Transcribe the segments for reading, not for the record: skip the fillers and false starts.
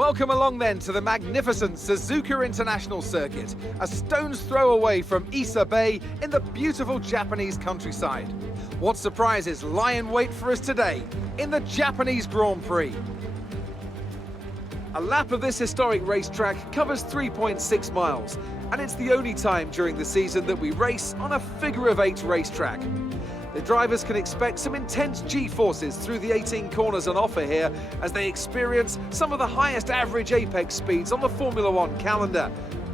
Welcome along then to the magnificent Suzuka International Circuit, a stone's throw away from Ise Bay in the beautiful Japanese countryside. What surprises lie in wait for us today in the Japanese Grand Prix? A lap of this historic racetrack covers 3.6 miles, and it's the only time during the season that we race on a figure-of-8 racetrack. The drivers can expect some intense G-forces through the 18 corners on offer here as they experience some of the highest average apex speeds on the Formula One calendar.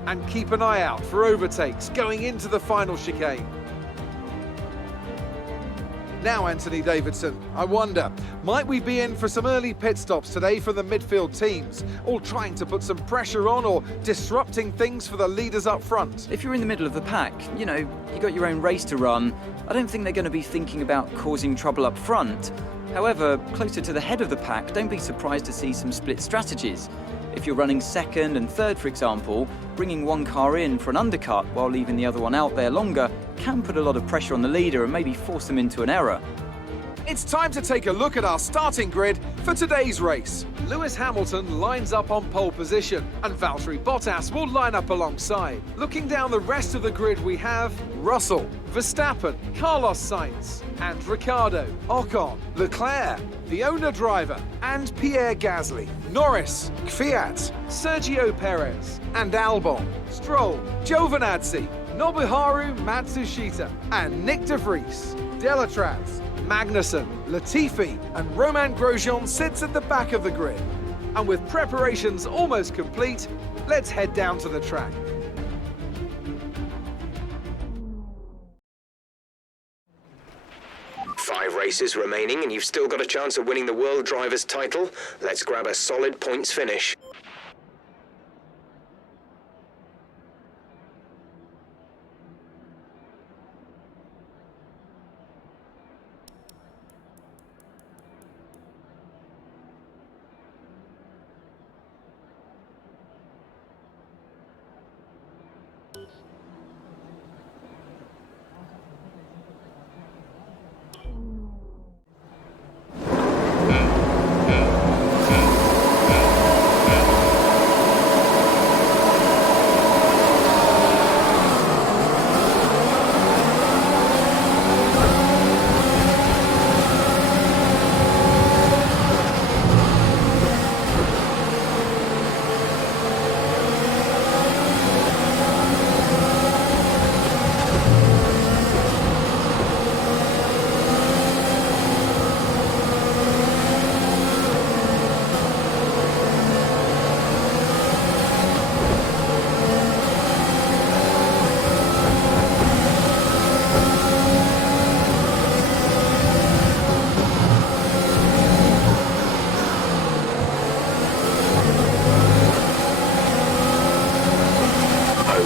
And keep an eye out for overtakes going into the final chicane. Now, Anthony Davidson, I wonder, might we be in for some early pit stops today for the midfield teams, all trying to put some pressure on or disrupting things for the leaders up front? If you're in the middle of the pack, you got your own race to run, I don't think they're going to be thinking about causing trouble up front. However, closer to the head of the pack, don't be surprised to see some split strategies. If you're running second and third, for example, bringing one car in for an undercut while leaving the other one out there longer can put a lot of pressure on the leader and maybe force them into an error. It's time to take a look at our starting grid for today's race. Lewis Hamilton lines up on pole position and Valtteri Bottas will line up alongside. Looking down the rest of the grid, we have Russell, Verstappen, Carlos Sainz and Ricciardo, Ocon, Leclerc, the owner driver and Pierre Gasly, Norris, Kvyat, Sergio Perez and Albon, Stroll, Giovinazzi, Nobuharu Matsushita and Nick de Vries, Delatraz, Magnussen, Latifi and Romain Grosjean sits at the back of the grid. And with preparations almost complete, let's head down to the track. Five races remaining and you've still got a chance of winning the World Drivers' title. Let's grab a solid points finish.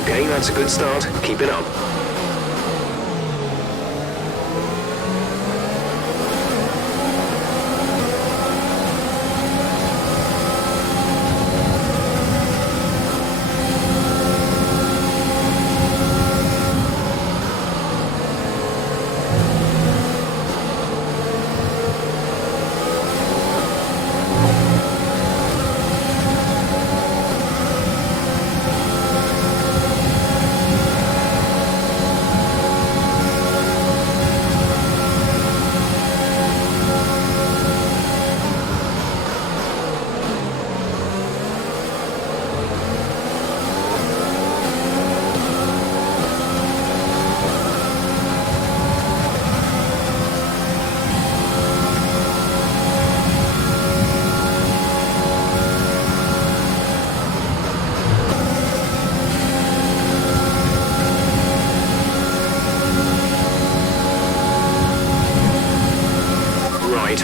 Okay, that's a good start. Keep it up.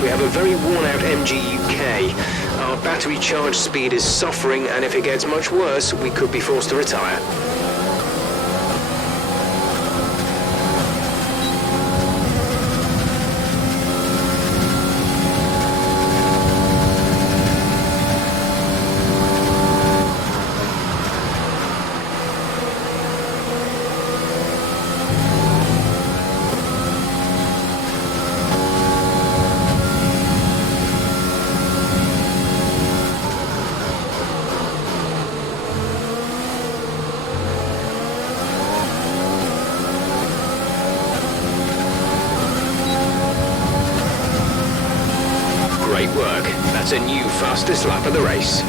We have a very worn-out MG UK. Our battery charge speed is suffering, and if it gets much worse, we could be forced to retire. fastest lap of the race.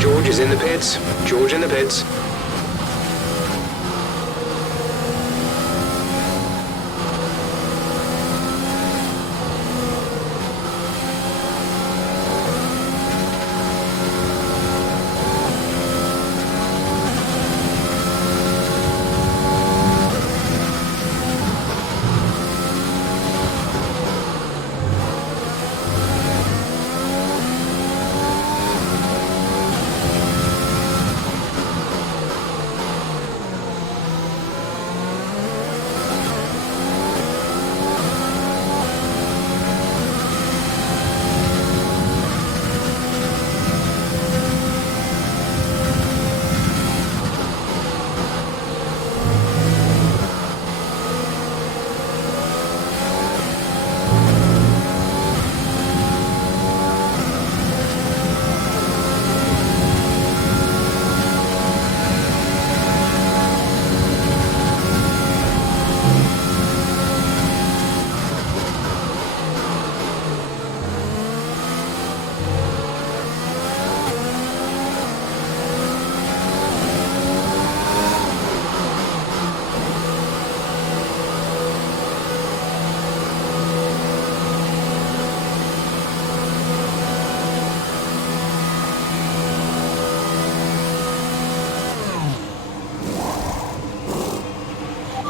George is in the pits. George in the pits.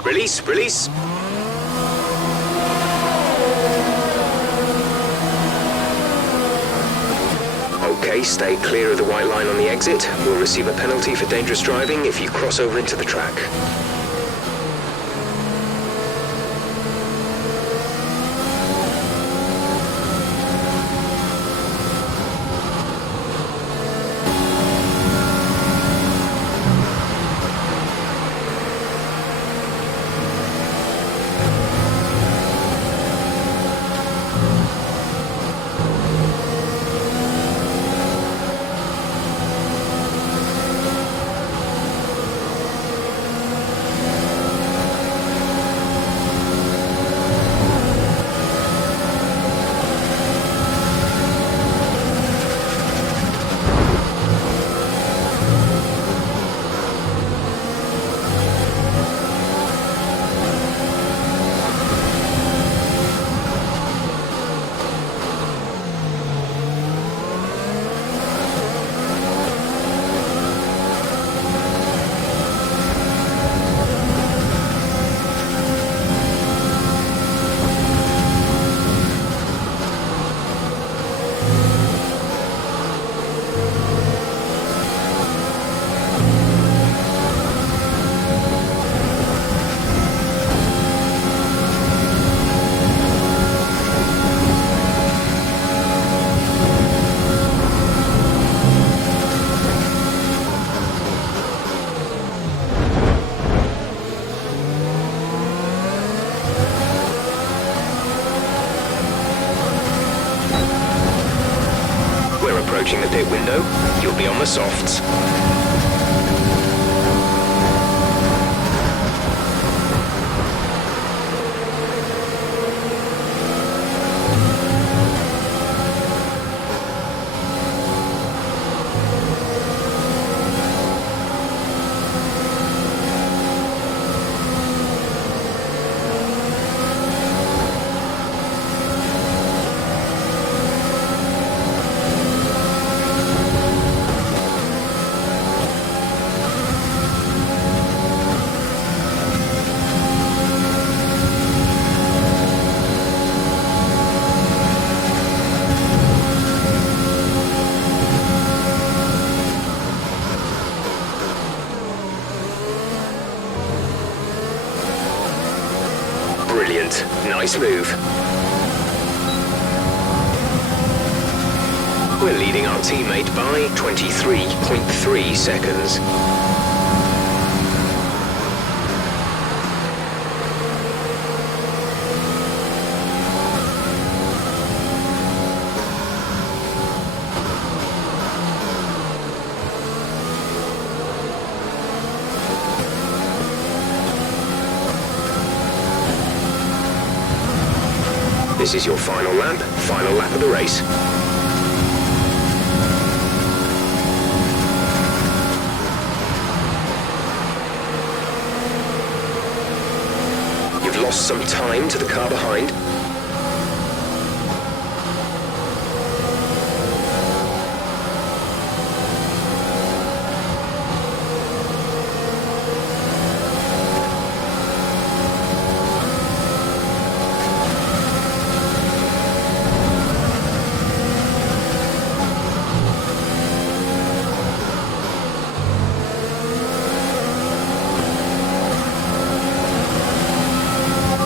Release, release. Okay, stay clear of the white line on the exit. We'll receive a penalty for dangerous driving if you cross over into the track. approaching the pit window. You'll be on the softs. Brilliant. Nice move. We're leading our teammate by 23.3 seconds. This is your final lap of the race. You've lost some time to the car behind.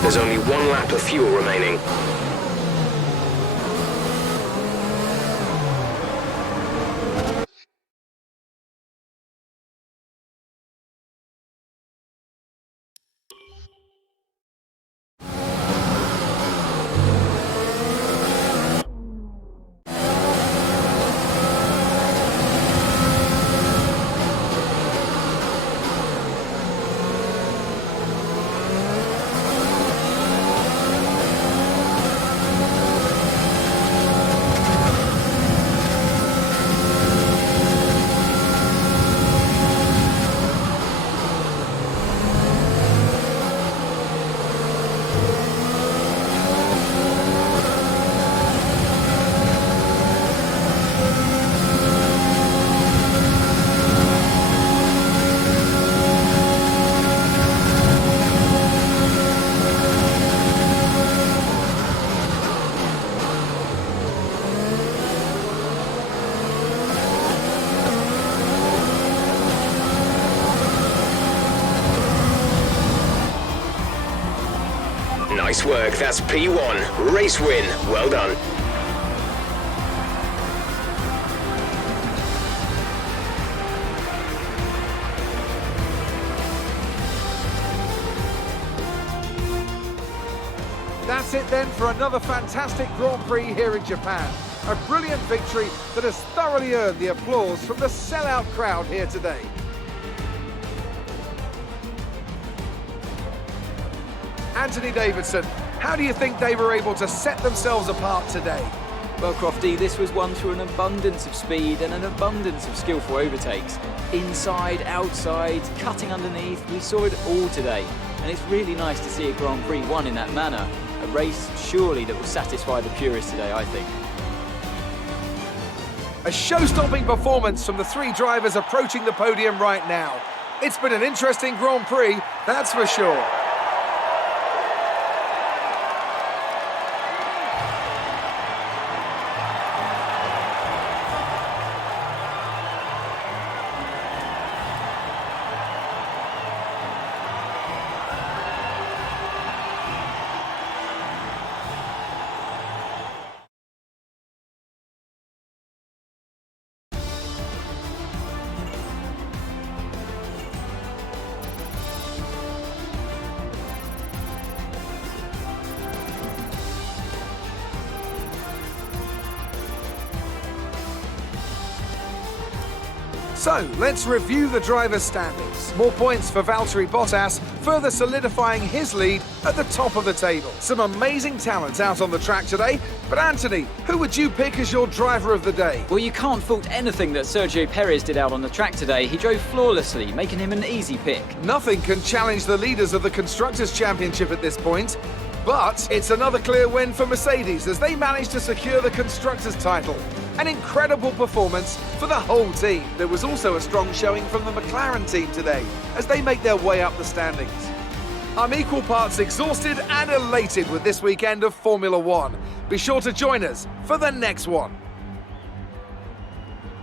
There's only one lap of fuel remaining. Nice work, that's P1. Race win, well done. That's it then for another fantastic Grand Prix here in Japan. A brilliant victory that has thoroughly earned the applause from the sellout crowd here today. Anthony Davidson, how do you think they were able to set themselves apart today? Well, Crofty, this was won through an abundance of speed and an abundance of skillful overtakes. Inside, outside, cutting underneath, we saw it all today. And it's really nice to see a Grand Prix won in that manner. A race, surely, that will satisfy the purists today, I think. A show-stopping performance from the three drivers approaching the podium right now. It's been an interesting Grand Prix, that's for sure. So, let's review the driver's standings. More points for Valtteri Bottas, further solidifying his lead at the top of the table. Some amazing talent out on the track today, but Anthony, who would you pick as your driver of the day? Well, you can't fault anything that Sergio Perez did out on the track today. He drove flawlessly, making him an easy pick. Nothing can challenge the leaders of the Constructors' Championship at this point, but it's another clear win for Mercedes as they managed to secure the Constructors' title. An incredible performance for the whole team. There was also a strong showing from the McLaren team today as they make their way up the standings. I'm equal parts exhausted and elated with this weekend of Formula One. Be sure to join us for the next one.